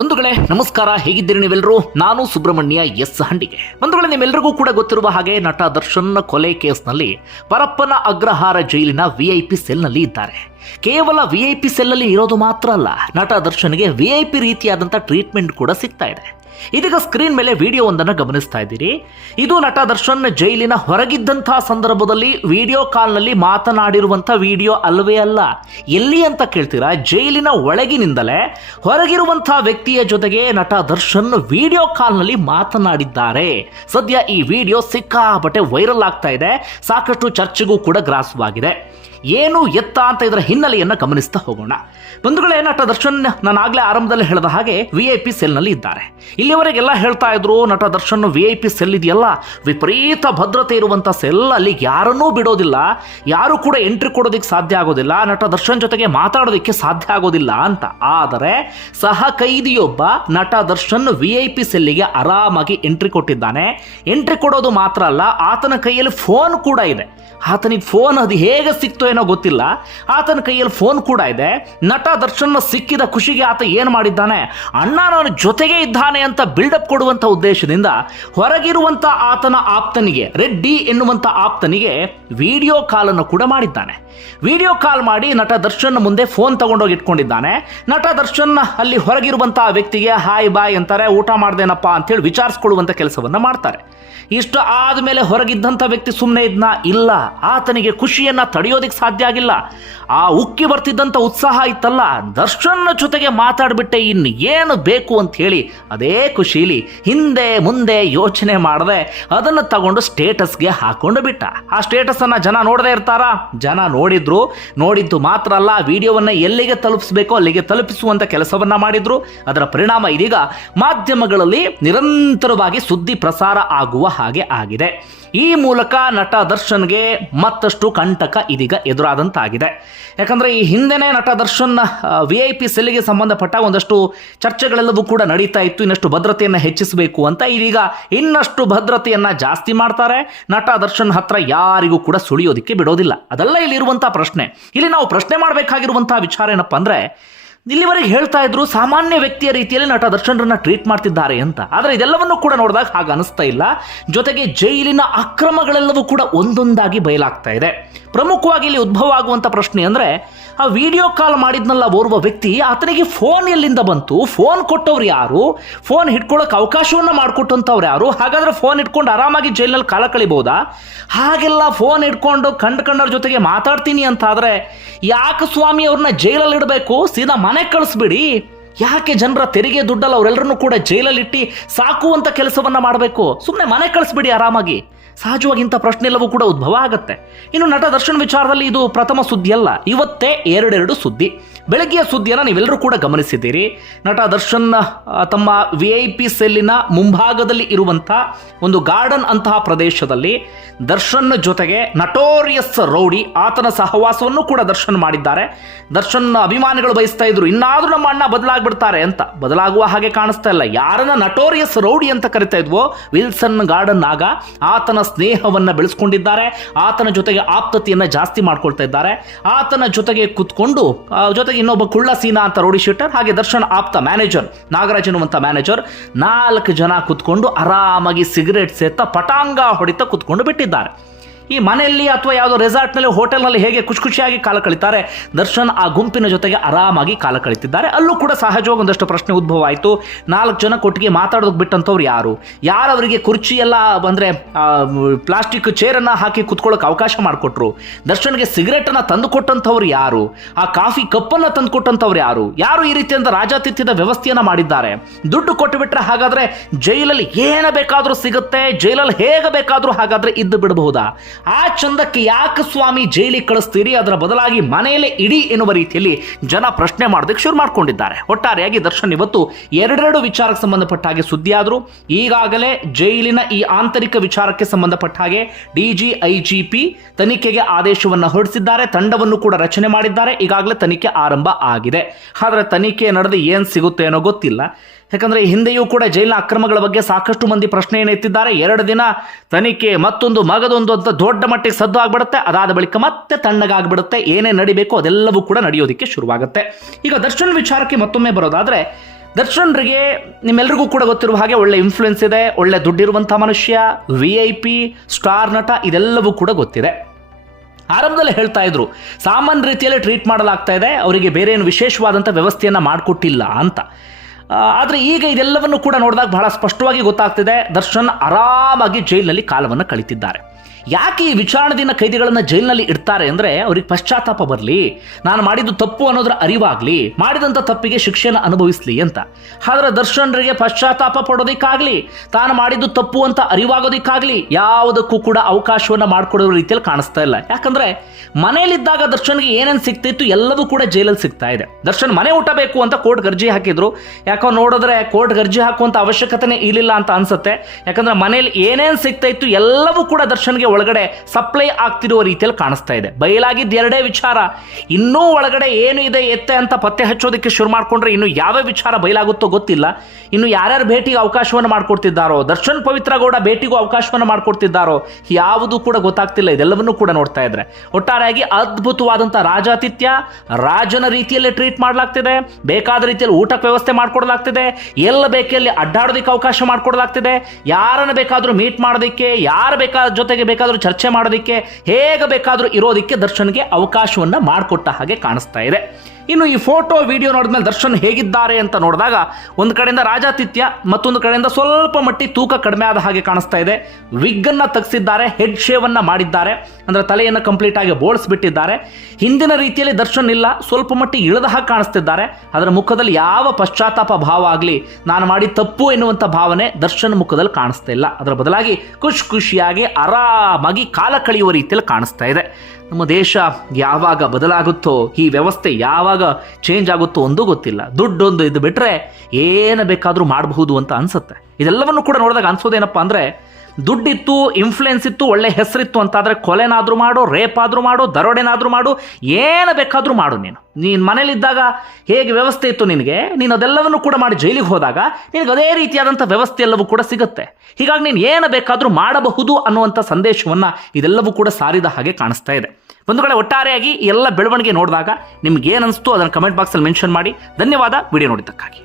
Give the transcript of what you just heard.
ಬಂಧುಗಳೇ ನಮಸ್ಕಾರ, ಹೇಗಿದ್ದೀರಿ ನೀವೆಲ್ಲರೂ? ನಾನು ಸುಬ್ರಹ್ಮಣ್ಯ ಎಸ್ ಹಂಡಿಗೆ. ಬಂಧುಗಳೇ, ನಿಮ್ಮೆಲ್ಲರಿಗೂ ಕೂಡ ಗೊತ್ತಿರುವ ಹಾಗೆ ನಟ ದರ್ಶನ್ ಕೊಲೆ ಕೇಸ್ನಲ್ಲಿ ಪರಪ್ಪನ ಅಗ್ರಹಾರ ಜೈಲಿನ ವಿಐಪಿ ಸೆಲ್ನಲ್ಲಿ ಇದ್ದಾರೆ. ಕೇವಲ ವಿಐಪಿ ಸೆಲ್ನಲ್ಲಿ ಇರೋದು ಮಾತ್ರ ಅಲ್ಲ, ನಟ ದರ್ಶನ್ಗೆ ವಿಐಪಿ ರೀತಿಯಾದಂಥ ಟ್ರೀಟ್ಮೆಂಟ್ ಕೂಡ ಸಿಗ್ತಾ ಇದೆ. ಇದೀಗ ಸ್ಕ್ರೀನ್ ಮೇಲೆ ವಿಡಿಯೋವೊಂದನ್ನು ಗಮನಿಸ್ತಾ ಇದ್ದೀರಿ. ಇದು ನಟ ದರ್ಶನ್ ಜೈಲಿನ ಹೊರಗಿದ್ದಂತಹ ಸಂದರ್ಭದಲ್ಲಿ ವಿಡಿಯೋ ಕಾಲ್ನಲ್ಲಿ ಮಾತನಾಡಿರುವಂಥ ವಿಡಿಯೋ ಅಲ್ಲವೇ ಅಲ್ಲ. ಎಲ್ಲಿ ಅಂತ ಕೇಳ್ತೀರಾ? ಜೈಲಿನ ಒಳಗಿನಿಂದಲೇ ಹೊರಗಿರುವಂತಹ ವ್ಯಕ್ತಿಯ ಜೊತೆಗೆ ನಟ ದರ್ಶನ್ ವಿಡಿಯೋ ಕಾಲ್ನಲ್ಲಿ ಮಾತನಾಡಿದ್ದಾರೆ. ಸದ್ಯ ಈ ವಿಡಿಯೋ ಸಿಕ್ಕಾಪಟ್ಟೆ ವೈರಲ್ ಆಗ್ತಾ ಇದೆ, ಸಾಕಷ್ಟು ಚರ್ಚೆಗೂ ಕೂಡ ಗ್ರಾಸವಾಗಿದೆ. ಏನು ಎತ್ತ ಅಂತ ಇದರ ಹಿನ್ನೆಲೆಯನ್ನು ಗಮನಿಸ್ತಾ ಹೋಗೋಣ. ಬಂಧುಗಳೇ, ನಟ ದರ್ಶನ್ ನಾನು ಆಗಲೇ ಆರಂಭದಲ್ಲಿ ಹೇಳಿದ ಹಾಗೆ ವಿಐಪಿ ಸೆಲ್ನಲ್ಲಿ ಇದ್ದಾರೆ. ಇಲ್ಲಿವರೆಗೆಲ್ಲ ಹೇಳ್ತಾ ಇದ್ರು ನಟ ದರ್ಶನ್ ವಿಐಪಿ ಸೆಲ್ ಇದೆಯಲ್ಲ, ವಿಪರೀತ ಭದ್ರತೆ ಇರುವಂಥ ಸೆಲ್, ಅಲ್ಲಿ ಯಾರನ್ನೂ ಬಿಡೋದಿಲ್ಲ, ಯಾರು ಕೂಡ ಎಂಟ್ರಿ ಕೊಡೋದಕ್ಕೆ ಸಾಧ್ಯ ಆಗೋದಿಲ್ಲ, ನಟ ದರ್ಶನ್ ಜೊತೆಗೆ ಮಾತಾಡೋದಕ್ಕೆ ಸಾಧ್ಯ ಆಗೋದಿಲ್ಲ ಅಂತ. ಆದರೆ ಸಹ ಕೈದಿಯೊಬ್ಬ ನಟ ದರ್ಶನ್ ವಿಐಪಿ ಸೆಲ್ಲಿಗೆ ಆರಾಮಾಗಿ ಎಂಟ್ರಿ ಕೊಟ್ಟಿದ್ದಾನೆ. ಎಂಟ್ರಿ ಕೊಡೋದು ಮಾತ್ರ ಅಲ್ಲ, ಆತನ ಕೈಯಲ್ಲಿ ಫೋನ್ ಕೂಡ ಇದೆ. ಆತನಿಗೆ ಫೋನ್ ಅದು ಹೇಗೆ ಸಿಕ್ತೋ ಏನೋ ಗೊತ್ತಿಲ್ಲ, ಆತನ ಕೈಯಲ್ಲಿ ಫೋನ್ ಕೂಡ ಇದೆ. ನಟ ದರ್ಶನ್ ಸಿಕ್ಕಿದ ಖುಷಿಗೆ ಆತ ಏನು ಮಾಡಿದ್ದಾನೆ, ಅಣ್ಣ ನಾನು ಜೊತೆಗೆ ಇದ್ದಾನೆ ಅಂತ ಬಿಲ್ಡಪ್ ಕೊಡುವಂಥ ಉದ್ದೇಶದಿಂದ ಹೊರಗಿರುವಂಥ ಆತನ ಆಪ್ತನಿಗೆ, ರೆಡ್ಡಿ ಎನ್ನುವಂಥ ಆಪ್ತನಿಗೆ ವಿಡಿಯೋ ಕಾಲನ್ನು ಕೂಡ ಮಾಡಿದ್ದಾನೆ. ವಿಡಿಯೋ ಕಾಲ್ ಮಾಡಿ ನಟ ದರ್ಶನ್ ಮುಂದೆ ಫೋನ್ ತಗೊಂಡೋಗಿ ಇಟ್ಕೊಂಡಿದ್ದಾನೆ. ನಟ ದರ್ಶನ್ ಅಲ್ಲಿ ಹೊರಗಿರುವಂತಹ ವ್ಯಕ್ತಿಗೆ ಹಾಯ್ ಬಾಯ್ ಅಂತಾರೆ, ಊಟ ಮಾಡ್ದೇನಪ್ಪ ಅಂತೇಳಿ ವಿಚಾರಿಸ್ಕೊಳ್ಳುವಂಥ ಕೆಲಸವನ್ನ ಮಾಡ್ತಾರೆ. ಇಷ್ಟು ಆದಮೇಲೆ ಹೊರಗಿದ್ದಂಥ ವ್ಯಕ್ತಿ ಸುಮ್ಮನೆ ಇದ್ನ? ಇಲ್ಲ, ಆತನಿಗೆ ಖುಷಿಯನ್ನ ತಡೆಯೋದಿಕ್ಕೆ ಸಾಧ್ಯ ಆಗಿಲ್ಲ. ಆ ಉಕ್ಕಿ ಬರ್ತಿದ್ದಂಥ ಉತ್ಸಾಹ ಇತ್ತಲ್ಲ, ದರ್ಶನ್ ಜೊತೆಗೆ ಮಾತಾಡ್ಬಿಟ್ಟೆ, ಇನ್ನು ಏನು ಬೇಕು ಅಂತ ಹೇಳಿ ಅದೇ ಖುಷಿಲಿ ಹಿಂದೆ ಮುಂದೆ ಯೋಚನೆ ಮಾಡದೆ ಅದನ್ನು ತಗೊಂಡು ಸ್ಟೇಟಸ್ಗೆ ಹಾಕೊಂಡು ಬಿಟ್ಟ. ಆ ಸ್ಟೇಟಸ್ ಅನ್ನ ಜನ ನೋಡದೇ ಇರ್ತಾರಾ? ಜನ ನೋಡಿದ್ದು ಮಾತ್ರ ಅಲ್ಲ, ವಿಡಿಯೋವನ್ನ ಎಲ್ಲಿಗೆ ತಲುಪಿಸಬೇಕೋ ಅಲ್ಲಿಗೆ ತಲುಪಿಸುವಂತ ಕೆಲಸವನ್ನ ಮಾಡಿದ್ರು. ಅದರ ಪರಿಣಾಮ ಇದೀಗ ಮಾಧ್ಯಮಗಳಲ್ಲಿ ನಿರಂತರವಾಗಿ ಸುದ್ದಿ ಪ್ರಸಾರ ಆಗುವ ಹಾಗೆ ಆಗಿದೆ. ಈ ಮೂಲಕ ನಟ ದರ್ಶನ್ಗೆ ಮತ್ತಷ್ಟು ಕಂಟಕ ಇದೀಗ ಎದುರಾದಂತಾಗಿದೆ. ಯಾಕಂದ್ರೆ ಈ ಹಿಂದೆನೇ ನಟ ದರ್ಶನ್ ವಿಐಪಿ ಸೆಲ್ಗೆ ಸಂಬಂಧಪಟ್ಟ ಒಂದಷ್ಟು ಚರ್ಚೆಗಳೆಲ್ಲವೂ ಕೂಡ ನಡೀತಾ ಇತ್ತು, ಇನ್ನಷ್ಟು ಭದ್ರತೆಯನ್ನು ಹೆಚ್ಚಿಸಬೇಕು ಅಂತ. ಇದೀಗ ಇನ್ನಷ್ಟು ಭದ್ರತೆಯನ್ನ ಜಾಸ್ತಿ ಮಾಡ್ತಾರೆ. ನಟ ದರ್ಶನ್ ಹತ್ರ ಯಾರಿಗೂ ಕೂಡ ಸುಳಿಯೋದಿಕ್ಕೆ ಬಿಡೋದಿಲ್ಲ. ಅದೆಲ್ಲ ಇಲ್ಲಿರುವಂತಹ ಪ್ರಶ್ನೆ. ಇಲ್ಲಿ ನಾವು ಪ್ರಶ್ನೆ ಮಾಡಬೇಕಾಗಿರುವಂತಹ ವಿಚಾರ ಏನಪ್ಪಾ ಅಂದ್ರೆ, ಇಲ್ಲಿವರೆಗೆ ಹೇಳ್ತಾ ಇದ್ರು ಸಾಮಾನ್ಯ ವ್ಯಕ್ತಿಯ ರೀತಿಯಲ್ಲಿ ನಟ ದರ್ಶನ್ರನ್ನ ಟ್ರೀಟ್ ಮಾಡ್ತಿದ್ದಾರೆ ಅಂತ. ಆದರೆ ಇದೆಲ್ಲವನ್ನು ಕೂಡ ನೋಡಿದಾಗ ಹಾಗೆ ಅನಿಸ್ತಾ ಇಲ್ಲ. ಜೊತೆಗೆ ಜೈಲಿನ ಅಕ್ರಮಗಳೆಲ್ಲವೂ ಕೂಡ ಒಂದೊಂದಾಗಿ ಬಯಲಾಗ್ತಾ ಇದೆ. ಪ್ರಮುಖವಾಗಿ ಇಲ್ಲಿ ಉದ್ಭವ ಆಗುವಂಥ ಪ್ರಶ್ನೆ ಅಂದರೆ, ಆ ವಿಡಿಯೋ ಕಾಲ್ ಮಾಡಿದ್ನಲ್ಲ ಓರ್ವ ವ್ಯಕ್ತಿ, ಆತನಿಗೆ ಫೋನ್ ಎಲ್ಲಿಂದ ಬಂತು? ಫೋನ್ ಕೊಟ್ಟವ್ರು ಯಾರು? ಫೋನ್ ಹಿಡ್ಕೊಳ್ಳೋಕೆ ಅವಕಾಶವನ್ನು ಮಾಡಿಕೊಟ್ಟಂಥವ್ರು ಯಾರು? ಹಾಗಾದ್ರೆ ಫೋನ್ ಇಟ್ಕೊಂಡು ಆರಾಮಾಗಿ ಜೈಲಿನಲ್ಲಿ ಕಾಲ ಕಳಿಬಹುದಾ? ಹಾಗೆಲ್ಲ ಫೋನ್ ಇಟ್ಕೊಂಡು ಕಂಡವ್ರ ಜೊತೆಗೆ ಮಾತಾಡ್ತೀನಿ ಅಂತ ಆದರೆ ಯಾಕೆ ಸ್ವಾಮಿ ಅವ್ರನ್ನ ಜೈಲಲ್ಲಿ ಇಡಬೇಕು? ಸೀದಾ ಮನೆಗೆ ಕಳಿಸ್ಬಿಡಿ. ಯಾಕೆ ಜನರ ತೆರಿಗೆ ದುಡ್ಡಲ್ಲ ಅವರೆಲ್ಲರನ್ನೂ ಕೂಡ ಜೈಲಲ್ಲಿ ಇಟ್ಟು ಸಾಕುವಂಥ ಕೆಲಸವನ್ನ ಮಾಡಬೇಕು? ಸುಮ್ಮನೆ ಮನೆ ಕಳಿಸ್ಬಿಡಿ ಆರಾಮಾಗಿ. ಸಹಜವಾಗಿ ಇಂಥ ಪ್ರಶ್ನೆ ಎಲ್ಲವೂ ಕೂಡ ಉದ್ಭವ ಆಗುತ್ತೆ. ಇನ್ನು ನಟ ದರ್ಶನ್ ವಿಚಾರದಲ್ಲಿ ಇದು ಪ್ರಥಮ ಸುದ್ದಿ ಅಲ್ಲ, ಇವತ್ತೇ ಎರಡೆರಡು ಸುದ್ದಿ. ಬೆಳಗ್ಗೆಯ ಸುದ್ದಿಯನ್ನು ನೀವೆಲ್ಲರೂ ಕೂಡ ಗಮನಿಸಿದ್ದೀರಿ. ನಟ ದರ್ಶನ್ ತಮ್ಮ ವಿಐಪಿ ಸೆಲ್ಲಿನ ಮುಂಭಾಗದಲ್ಲಿ ಇರುವಂಥ ಒಂದು ಗಾರ್ಡನ್ ಅಂತಹ ಪ್ರದೇಶದಲ್ಲಿ ದರ್ಶನ್ ಜೊತೆಗೆ ನಟೋರಿಯಸ್ ರೌಡಿ, ಆತನ ಸಹವಾಸವನ್ನು ಕೂಡ ದರ್ಶನ್ ಮಾಡಿದ್ದಾರೆ. ದರ್ಶನ್ ಅಭಿಮಾನಿಗಳು ಬಯಸ್ತಾ ಇದ್ರು ಇನ್ನಾದ್ರೂ ನಮ್ಮ ಅಣ್ಣ ಬದಲಾಗ್ಬಿಡ್ತಾರೆ ಅಂತ. ಬದಲಾಗುವ ಹಾಗೆ ಕಾಣಿಸ್ತಾ ಇಲ್ಲ. ಯಾರನ್ನ ನಟೋರಿಯಸ್ ರೌಡಿ ಅಂತ ಕರಿತಾ ಇದ್ವೋ ವಿಲ್ಸನ್ ಗಾರ್ಡನ್ ಆಗ ಆತನ ಸ್ನೇಹವನ್ನ ಬೆಳೆಸ್ಕೊಂಡಿದ್ದಾರೆ, ಆತನ ಜೊತೆಗೆ ಆಪ್ತತೆಯನ್ನ ಜಾಸ್ತಿ ಮಾಡ್ಕೊಳ್ತಾ ಇದ್ದಾರೆ. ಆತನ ಜೊತೆಗೆ ಕುತ್ಕೊಂಡು ಜೊತೆಗೆ ಇನ್ನೊಬ್ಬ ಕುಳ್ಳ ಸೀನಾ ಅಂತ ರೌಡಿ ಶೀಟರ್, ಹಾಗೆ ದರ್ಶನ್ ಆಪ್ತ ಮ್ಯಾನೇಜರ್ ನಾಗರಾಜ್ ಎನ್ನುವಂತ ಮ್ಯಾನೇಜರ್, 4 ಜನ ಕುತ್ಕೊಂಡು ಆರಾಮಾಗಿ ಸಿಗರೇಟ್ ಸೇತ ಪಟಾಂಗ ಹೊಡಿತಾ ಕುತ್ಕೊಂಡು ಬಿಟ್ಟಿದ್ದಾರೆ. ಈ ಮನೆಯಲ್ಲಿ ಅಥವಾ ಯಾವುದೋ ರೆಸಾರ್ಟ್ನಲ್ಲಿ ಹೋಟೆಲ್ನಲ್ಲಿ ಹೇಗೆ ಖುಷಿಯಾಗಿ ಕಾಲ ಕಳೀತಾರೆ, ದರ್ಶನ್ ಆ ಗುಂಪಿನ ಜೊತೆಗೆ ಆರಾಮಾಗಿ ಕಾಲ ಕಳೀತಿದ್ದಾರೆ. ಅಲ್ಲೂ ಕೂಡ ಸಹಜವಾಗಿ ಒಂದಷ್ಟು ಪ್ರಶ್ನೆ ಉದ್ಭವ ಆಯಿತು. 4 ಜನ ಕೊಟ್ಟಿಗೆ ಮಾತಾಡೋದಕ್ಕೆ ಬಿಟ್ಟಂಥವ್ರು ಯಾರು ಅವರಿಗೆ ಕುರ್ಚಿ ಎಲ್ಲ ಬಂದರೆ ಪ್ಲಾಸ್ಟಿಕ್ ಚೇರನ್ನು ಹಾಕಿ ಕುತ್ಕೊಳ್ಳೋಕೆ ಅವಕಾಶ ಮಾಡಿಕೊಟ್ರು? ದರ್ಶನ್ಗೆ ಸಿಗರೇಟನ್ನು ತಂದು ಕೊಟ್ಟಂಥವ್ರು ಯಾರು? ಆ ಕಾಫಿ ಕಪ್ಪನ್ನು ತಂದು ಕೊಟ್ಟಂಥವ್ರು ಯಾರು ಈ ರೀತಿಯಿಂದ ರಾಜಾತಿಥ್ಯದ ವ್ಯವಸ್ಥೆಯನ್ನು ಮಾಡಿದ್ದಾರೆ? ದುಡ್ಡು ಕೊಟ್ಟು ಬಿಟ್ರೆ ಹಾಗಾದರೆ ಜೈಲಲ್ಲಿ ಏನು ಬೇಕಾದರೂ ಸಿಗುತ್ತೆ, ಜೈಲಲ್ಲಿ ಹೇಗೆ ಬೇಕಾದರೂ ಹಾಗಾದರೆ ಇದ್ದು ಬಿಡಬಹುದಾ? ಆ ಚಂದಕ್ಕೆ ಯಾಕೆ ಸ್ವಾಮಿ ಜೈಲಿಗೆ ಕಳಿಸ್ತೀರಿ? ಅದರ ಬದಲಾಗಿ ಮನೆಯಲ್ಲೇ ಇಡಿ ಎನ್ನುವ ರೀತಿಯಲ್ಲಿ ಜನ ಪ್ರಶ್ನೆ ಮಾಡೋದಕ್ಕೆ ಶುರು ಮಾಡ್ಕೊಂಡಿದ್ದಾರೆ. ಒಟ್ಟಾರೆಯಾಗಿ ದರ್ಶನ್ ಇವತ್ತು ಎರಡೆರಡು ವಿಚಾರಕ್ಕೆ ಸಂಬಂಧಪಟ್ಟ ಹಾಗೆ ಸುದ್ದಿಯಾದರು. ಈಗಾಗಲೇ ಜೈಲಿನ ಈ ಆಂತರಿಕ ವಿಚಾರಕ್ಕೆ ಸಂಬಂಧಪಟ್ಟ ಹಾಗೆ DGIGP ತನಿಖೆಗೆ ಆದೇಶವನ್ನು ಹೊರಡಿಸಿದ್ದಾರೆ. ತಂಡವನ್ನು ಕೂಡ ರಚನೆ ಮಾಡಿದ್ದಾರೆ. ಈಗಾಗಲೇ ತನಿಖೆ ಆರಂಭ ಆಗಿದೆ. ಆದರೆ ತನಿಖೆ ನಡೆದು ಏನು ಸಿಗುತ್ತೆ ಏನೋ ಗೊತ್ತಿಲ್ಲ. ಯಾಕಂದರೆ ಹಿಂದೆಯೂ ಕೂಡ ಜೈಲಿನ ಅಕ್ರಮಗಳ ಬಗ್ಗೆ ಸಾಕಷ್ಟು ಮಂದಿ ಪ್ರಶ್ನೆಯನ್ನು ಎತ್ತಿದ್ದಾರೆ. 2 ದಿನ ತನಿಖೆ, ಮತ್ತೊಂದು ಮಗದೊಂದು ಅಂತ ದೊಡ್ಡ ಮಟ್ಟಿಗೆ ಸದ್ದು ಆಗ್ಬಿಡುತ್ತೆ. ಅದಾದ ಬಳಿಕ ಮತ್ತೆ ತಣ್ಣಗಾಗ್ಬಿಡುತ್ತೆ. ಏನೇ ನಡಿಬೇಕು ಅದೆಲ್ಲವೂ ಕೂಡ ನಡೆಯೋದಕ್ಕೆ ಶುರುವಾಗುತ್ತೆ. ಈಗ ದರ್ಶನ್ ವಿಚಾರಕ್ಕೆ ಮತ್ತೊಮ್ಮೆ ಬರೋದಾದ್ರೆ, ದರ್ಶನ್ರಿಗೆ ನಿಮ್ಮೆಲ್ರಿಗೂ ಕೂಡ ಗೊತ್ತಿರುವ ಹಾಗೆ ಒಳ್ಳೆ ಇನ್ಫ್ಲುಯೆನ್ಸ್ ಇದೆ, ಒಳ್ಳೆ ದುಡ್ಡಿರುವಂಥ ಮನುಷ್ಯ, VIP, ಸ್ಟಾರ್ ನಟ, ಇದೆಲ್ಲವೂ ಕೂಡ ಗೊತ್ತಿದೆ. ಆರಂಭದಲ್ಲಿ ಹೇಳ್ತಾ ಇದ್ರು ಸಾಮಾನ್ಯ ರೀತಿಯಲ್ಲಿ ಟ್ರೀಟ್ ಮಾಡಲಾಗ್ತಾ ಇದೆ, ಅವರಿಗೆ ಬೇರೆ ಏನು ವಿಶೇಷವಾದಂಥ ವ್ಯವಸ್ಥೆಯನ್ನು ಮಾಡಿಕೊಟ್ಟಿಲ್ಲ ಅಂತ. ಆದರೆ ಈಗ ಇದೆಲ್ಲವನ್ನು ಕೂಡ ನೋಡಿದಾಗ ಬಹಳ ಸ್ಪಷ್ಟವಾಗಿ ಗೊತ್ತಾಗ್ತಿದೆ, ದರ್ಶನ್ ಆರಾಮಾಗಿ ಜೈಲಿನಲ್ಲಿ ಕಾಲವನ್ನು ಕಳೀತಿದ್ದಾರೆ. ಯಾಕೆ ಈ ವಿಚಾರಣಾಧೀನ ಕೈದಿಗಳನ್ನು ಜೈಲಿನಲ್ಲಿ ಇಡ್ತಾರೆ ಅಂದರೆ ಅವ್ರಿಗೆ ಪಶ್ಚಾತ್ತಾಪ ಬರಲಿ, ನಾನು ಮಾಡಿದ್ದು ತಪ್ಪು ಅನ್ನೋದ್ರ ಅರಿವಾಗಲಿ, ಮಾಡಿದಂಥ ತಪ್ಪಿಗೆ ಶಿಕ್ಷೆಯನ್ನು ಅನುಭವಿಸಲಿ ಅಂತ. ಆದರೆ ದರ್ಶನ್ರಿಗೆ ಪಶ್ಚಾತ್ತಾಪ ಪಡೋದಕ್ಕಾಗಲಿ, ತಾನು ಮಾಡಿದ್ದು ತಪ್ಪು ಅಂತ ಅರಿವಾಗೋದಕ್ಕಾಗಲಿ ಯಾವುದಕ್ಕೂ ಕೂಡ ಅವಕಾಶವನ್ನು ಮಾಡಿಕೊಡೋ ರೀತಿಯಲ್ಲಿ ಕಾಣಿಸ್ತಾ ಇಲ್ಲ. ಯಾಕಂದರೆ ಮನೆಯಲ್ಲಿದ್ದಾಗ ದರ್ಶನ್ಗೆ ಏನೇನು ಸಿಗ್ತಿತ್ತು ಎಲ್ಲವೂ ಕೂಡ ಜೈಲಲ್ಲಿ ಸಿಗ್ತಾ ಇದೆ. ದರ್ಶನ್ ಮನೆ ಊಟ ಬೇಕು ಅಂತ ಕೋರ್ಟ್ ಅರ್ಜಿ ಹಾಕಿದ್ರು. ಯಾಕೋ ನೋಡಿದ್ರೆ ಕೋರ್ಟ್ ಅರ್ಜಿ ಹಾಕುವಂಥ ಅವಶ್ಯಕತೆನೇ ಇರಲಿಲ್ಲ ಅಂತ ಅನ್ಸುತ್ತೆ. ಯಾಕಂದ್ರೆ ಮನೆಯಲ್ಲಿ ಏನೇನು ಸಿಗ್ತಾ ಇತ್ತು ಎಲ್ಲವೂ ಕೂಡ ದರ್ಶನ್ಗೆ ಒಳಗಡೆ ಸಪ್ಲೈ ಆಗ್ತಿರುವ ರೀತಿಯಲ್ಲಿ ಕಾಣಿಸ್ತಾ ಇದೆ. ಬಯಲಾಗಿದ್ದ ಎರಡೇ ವಿಚಾರ, ಇನ್ನೂ ಒಳಗಡೆ ಏನು ಇದೆ ಎತ್ತೆ ಅಂತ ಪತ್ತೆ ಹಚ್ಚೋದಕ್ಕೆ ಶುರು ಮಾಡ್ಕೊಂಡ್ರೆ ಇನ್ನು ಯಾವ ವಿಚಾರ ಬಯಲಾಗುತ್ತೋ ಗೊತ್ತಿಲ್ಲ. ಇನ್ನು ಯಾರ್ಯಾರು ಭೇಟಿಗೆ ಅವಕಾಶವನ್ನು ಮಾಡಿಕೊಡ್ತಿದ್ದಾರೋ, ದರ್ಶನ್ ಪವಿತ್ರ ಗೌಡ ಭೇಟಿಗೂ ಅವಕಾಶವನ್ನು ಮಾಡಿಕೊಡ್ತಿದ್ದಾರೋ ಯಾವುದು ಕೂಡ ಗೊತ್ತಾಗ್ತಿಲ್ಲ. ಇದೆಲ್ಲವನ್ನೂ ಕೂಡ ನೋಡ್ತಾ ಇದ್ರೆ ಒಟ್ಟಾರೆಯಾಗಿ ಅದ್ಭುತವಾದಂಥ ರಾಜಾತಿಥ್ಯ, ರಾಜನ ರೀತಿಯಲ್ಲಿ ಟ್ರೀಟ್ ಮಾಡಲಾಗ್ತಿದೆ, ಬೇಕಾದ ರೀತಿಯಲ್ಲಿ ಊಟಕ್ಕೆ ವ್ಯವಸ್ಥೆ ಮಾಡಿಕೊಡಲಾಗ್ತಿದೆ, ಎಲ್ಲ ಬೇಕಲ್ಲಿ ಅಡ್ಡಾಡೋದಕ್ಕೆ ಅವಕಾಶ ಮಾಡಿಕೊಡಲಾಗ್ತಿದೆ, ಯಾರನ್ನು ಬೇಕಾದರೂ ಮೀಟ್ ಮಾಡೋದಕ್ಕೆ, ಯಾರು ಬೇಕಾದ ಜೊತೆಗೆ ಬೇಕಾದರೂ ಚರ್ಚೆ ಮಾಡೋದಕ್ಕೆ, ಹೇಗೆ ಬೇಕಾದರೂ ಇರೋದಕ್ಕೆ ದರ್ಶನ್ಗೆ ಅವಕಾಶವನ್ನು ಮಾಡಿಕೊಟ್ಟ ಹಾಗೆ ಕಾಣಿಸ್ತಾ ಇದೆ. ಇನ್ನು ಈ ಫೋಟೋ ವಿಡಿಯೋ ನೋಡಿದ್ಮೇಲೆ ದರ್ಶನ್ ಹೇಗಿದ್ದಾರೆ ಅಂತ ನೋಡಿದಾಗ ಒಂದು ಕಡೆಯಿಂದ ರಾಜಾತಿಥ್ಯ, ಮತ್ತೊಂದು ಕಡೆಯಿಂದ ಸ್ವಲ್ಪ ಮಟ್ಟಿಗೆ ತೂಕ ಕಡಿಮೆ ಆದ ಹಾಗೆ ಕಾಣಿಸ್ತಾ ಇದೆ. ವಿಗ್ಗನ್ನು ತೆಗೆಸಿದ್ದಾರೆ, ಹೆಡ್ ಶೇವನ್ನು ಮಾಡಿದ್ದಾರೆ, ಅಂದರೆ ತಲೆಯನ್ನು ಕಂಪ್ಲೀಟ್ ಆಗಿ ಬೋಳಿಸ್ಬಿಟ್ಟಿದ್ದಾರೆ. ಹಿಂದಿನ ರೀತಿಯಲ್ಲಿ ದರ್ಶನ್ ಇಲ್ಲ, ಸ್ವಲ್ಪ ಮಟ್ಟಿಗೆ ಇಳಿದ ಹಾಗೆ ಕಾಣಿಸ್ತಿದ್ದಾರೆ. ಅದರ ಮುಖದಲ್ಲಿ ಯಾವ ಪಶ್ಚಾತ್ತಾಪ ಭಾವ ಆಗಲಿ, ನಾನು ಮಾಡಿ ತಪ್ಪು ಎನ್ನುವಂಥ ಭಾವನೆ ದರ್ಶನ್ ಮುಖದಲ್ಲಿ ಕಾಣಿಸ್ತಾ ಇಲ್ಲ. ಅದರ ಬದಲಾಗಿ ಖುಷಿಯಾಗಿ ಆರಾಮಾಗಿ ಕಾಲ ಕಳೆಯುವ ರೀತಿಯಲ್ಲಿ ಕಾಣಿಸ್ತಾ ಇದೆ. ನಮ್ಮ ದೇಶ ಯಾವಾಗ ಬದಲಾಗುತ್ತೋ, ಈ ವ್ಯವಸ್ಥೆ ಯಾವಾಗ ಚೇಂಜ್ ಆಗುತ್ತೋ ಒಂದೂ ಗೊತ್ತಿಲ್ಲ. ದುಡ್ಡೊಂದು ಇದು ಬಿಟ್ಟರೆ ಏನು ಬೇಕಾದರೂ ಮಾಡಬಹುದು ಅಂತ ಅನಿಸುತ್ತೆ. ಇದೆಲ್ಲವನ್ನು ಕೂಡ ನೋಡಿದಾಗ ಅನ್ಸೋದೇನಪ್ಪ ಅಂದರೆ, ದುಡ್ಡಿತ್ತು, ಇನ್ಫ್ಲುಯೆನ್ಸ್ ಇತ್ತು, ಒಳ್ಳೆ ಹೆಸರಿತ್ತು ಅಂತಾದರೆ ಕೊಲೆನಾದರೂ ಮಾಡು, ರೇಪ್ ಆದರೂ ಮಾಡು, ದರೋಡೆನಾದರೂ ಮಾಡು, ಏನು ಬೇಕಾದರೂ ಮಾಡು. ನೀನು ಮನೇಲಿದ್ದಾಗ ಹೇಗೆ ವ್ಯವಸ್ಥೆ ಇತ್ತು ನಿನಗೆ, ನೀನು ಅದೆಲ್ಲವನ್ನು ಕೂಡ ಮಾಡಿ ಜೈಲಿಗೆ ಹೋದಾಗ ನಿನಗೆ ಅದೇ ರೀತಿಯಾದಂಥ ವ್ಯವಸ್ಥೆ ಎಲ್ಲವೂ ಕೂಡ ಸಿಗುತ್ತೆ. ಹೀಗಾಗಿ ನೀನು ಏನು ಬೇಕಾದರೂ ಮಾಡಬಹುದು ಅನ್ನುವಂಥ ಸಂದೇಶವನ್ನು ಇದೆಲ್ಲವೂ ಕೂಡ ಸಾರಿದ ಹಾಗೆ ಕಾಣಿಸ್ತಾ ಇದೆ. ಒಂದು ಕಡೆ ಒಟ್ಟಾರೆಯಾಗಿ ಎಲ್ಲ ಬೆಳವಣಿಗೆ ನೋಡಿದಾಗ ನಿಮ್ಗೆ ಏನು ಅನಿಸ್ತು ಅದನ್ನು ಕಮೆಂಟ್ ಬಾಕ್ಸಲ್ಲಿ ಮೆನ್ಷನ್ ಮಾಡಿ. ಧನ್ಯವಾದ ವಿಡಿಯೋ ನೋಡಿದ್ದಕ್ಕಾಗಿ.